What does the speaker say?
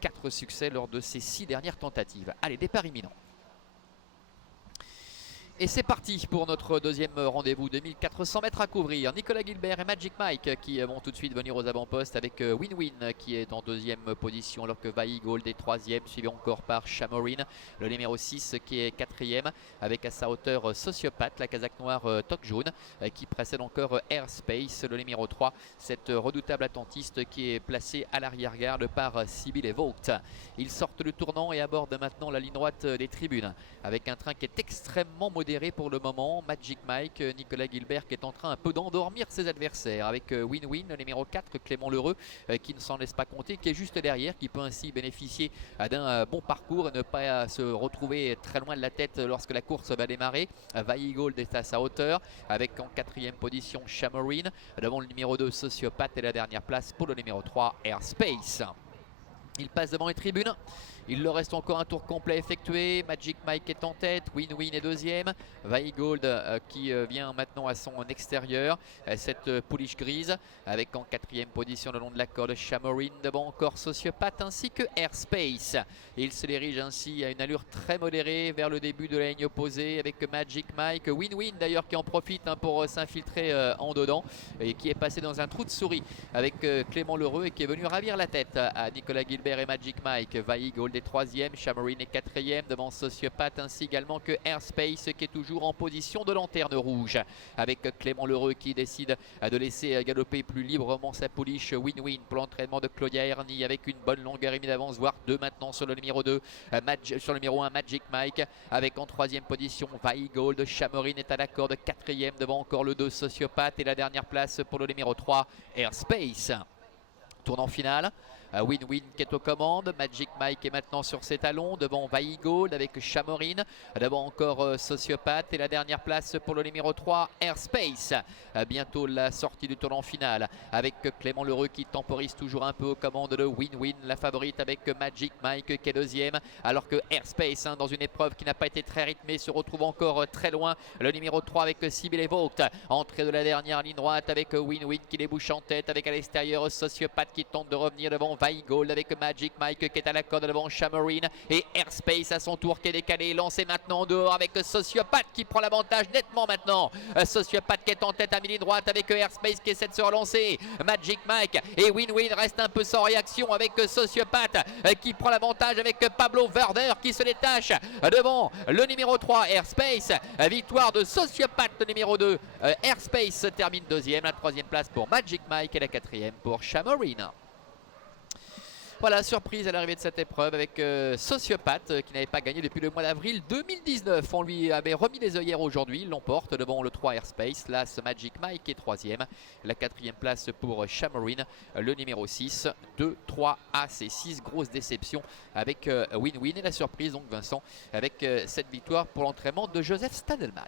4 succès lors de ses 6 dernières tentatives. Allez, départ imminent. Et c'est parti pour notre deuxième rendez-vous, 2400 mètres à couvrir. Nicolas Gilbert et Magic Mike qui vont tout de suite venir aux avant-postes avec Win-Win qui est en deuxième position alors que Vai Gold est troisième, suivi encore par Shamorin. Le numéro 6 qui est quatrième avec à sa hauteur Sociopathe, la casaque noire Toc Jaune qui précède encore Airspace. Le numéro 3, cette redoutable attentiste qui est placée à l'arrière-garde par Sibyl Evoked. Ils sortent le tournant et abordent maintenant la ligne droite des tribunes avec un train qui est extrêmement modéré pour le moment. Magic Mike, Nicolas Gilbert qui est en train un peu d'endormir ses adversaires avec Win-Win, le numéro 4, Clément Lheureux qui ne s'en laisse pas compter, qui est juste derrière, qui peut ainsi bénéficier d'un bon parcours et ne pas se retrouver très loin de la tête lorsque la course va démarrer. Vai Gold est à sa hauteur avec en quatrième position Shamorin, devant le numéro 2 Sociopathe et la dernière place pour le numéro 3 Airspace. Il passe devant les tribunes. Il leur reste encore un tour complet effectué. Magic Mike est en tête. Win-Win est deuxième. Vai Gold qui vient maintenant à son extérieur. Cette pouliche grise avec en quatrième position le long de la corde Shamorin. Devant encore Sociopathe ainsi que Airspace. Il se dirige ainsi à une allure très modérée vers le début de la ligne opposée avec Magic Mike. Win-Win d'ailleurs qui en profite pour s'infiltrer en dedans et qui est passé dans un trou de souris avec Clément Lheureux et qui est venu ravir la tête à Nicolas Gilbert et Magic Mike. Vai Gold est troisième, Shamorin est quatrième devant Sociopathe ainsi également que Airspace qui est toujours en position de lanterne rouge avec Clément Lheureux qui décide de laisser galoper plus librement sa pouliche Win-Win pour l'entraînement de Claudia Erni avec une bonne longueur et demie d'avance, voire deux maintenant sur le numéro 2, sur le numéro 1 Magic Mike avec en troisième position Vai Gold. Shamorin est à la corde quatrième devant encore le 2 Sociopathe et la dernière place pour le numéro 3 Airspace. Tournant final, Win-Win qui est aux commandes. Magic Mike est maintenant sur ses talons devant Vai Gold avec Shamorin. Devant encore Sociopathe et la dernière place pour le numéro 3 Airspace. Bientôt la sortie du tournant final avec Clément Lheureux qui temporise toujours un peu aux commandes de Win-Win, la favorite avec Magic Mike qui est deuxième. Alors que Airspace dans une épreuve qui n'a pas été très rythmée se retrouve encore très loin. Le numéro 3 avec Sibyl Evoked. Entrée de la dernière ligne droite avec Win-Win qui débouche en tête avec à l'extérieur Sociopathe qui tente de revenir devant Vai Gold avec Magic Mike qui est à la corde devant Shamorin et Airspace à son tour qui est décalé, lancé maintenant en dehors avec Sociopathe qui prend l'avantage nettement maintenant. Sociopathe qui est en tête à mi-ligne droite avec Airspace qui essaie de se relancer. Magic Mike et Win-Win restent un peu sans réaction avec Sociopathe qui prend l'avantage avec Pablo Werder qui se détache devant le numéro 3 Airspace. Victoire de Sociopathe, le numéro 2 Airspace termine deuxième, la troisième place pour Magic Mike et la quatrième pour Shamorin. Voilà, surprise à l'arrivée de cette épreuve avec Sociopathe qui n'avait pas gagné depuis le mois d'avril 2019. On lui avait remis les œillères aujourd'hui. Il l'emporte devant le 3 Airspace. Là, ce Magic Mike est troisième. La quatrième place pour Shamorin, le numéro 6. 2, 3 As et 6 grosses déceptions avec Win-Win. Et la surprise, donc Vincent, avec cette victoire pour l'entraînement de Joseph Stadelmann.